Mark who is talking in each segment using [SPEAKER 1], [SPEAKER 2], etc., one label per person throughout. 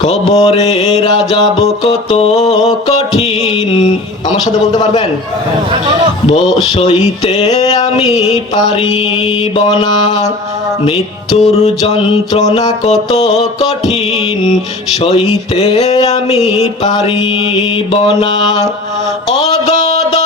[SPEAKER 1] কবরে রাজাব কত কঠিন। আমার সাথে বলতে পারবেন? বসইতে আমি পারিব না। মৃত্যুর যন্ত্রণা কত কঠিন। সইতে আমি পারিব না। অগদয়াময়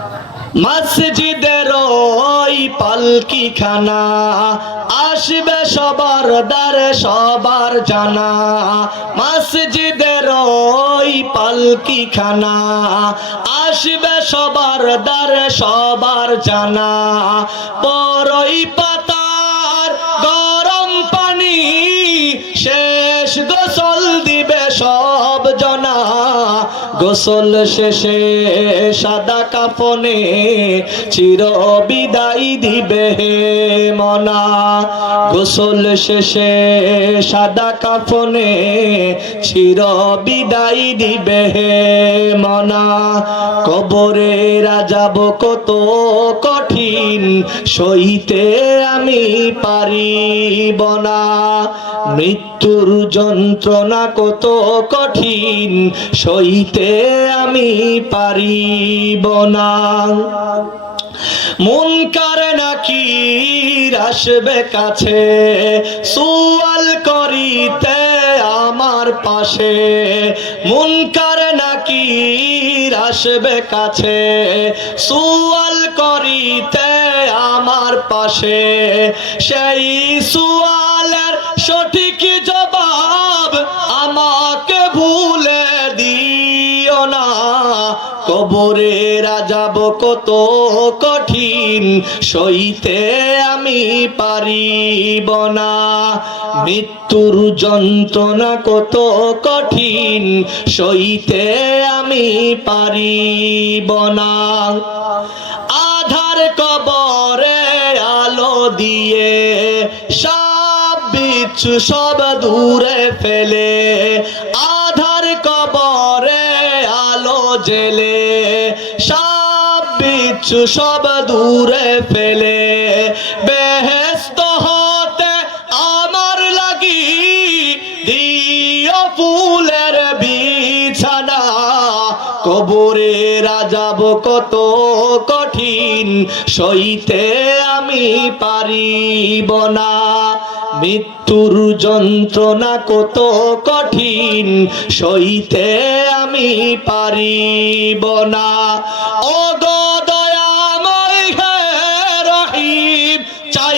[SPEAKER 1] মসজিদের ওই পালকি খানা আসবে সবার দারে সবার জানা। মসজিদের ওই পালকি খানা আসবে সবার দারে সবার জানা। পরই পাতার গোসল শেষে সাদা কাফনে চির বিদায় দিবে মনা। গোসল শেষে সাদা কাফনে চির বিদায় দিবে মনা। কবরে রাজাব কত কঠিন, সইতে আমি পারিব না। মৃত্যুর যন্ত্রণা কত কঠিন, সইতে আমি পারিব না। মুনকার নাকি আসবে কাছে? সুয়াল করিতে আমার পাশে। মুনকার নাকি আসবে কাছে? সুয়াল করিতে আমার পাশে। সেই সুয়ালের সঠিক জবাব কবরে রাজাব কত কঠিন, সইতে আমি পারিব না। মৃত্যুর যন্ত্রণা কত কঠিন, সইতে আমি পারিব না। আধার কবরে আলো দিয়ে সব বিচ্ছু সব দূরে ফেলে, আধার কবরে আলো জেলে সব সব দূরে ফেলে। বেহেস্ত হতে আমার লাগি, দিও ফুলের বিছানা। কবরে রাজাব কত কঠিন, সইতে আমি পারিব না। মৃত্যুর যন্ত্রণা কত কঠিন, সইতে আমি পারিব না। ও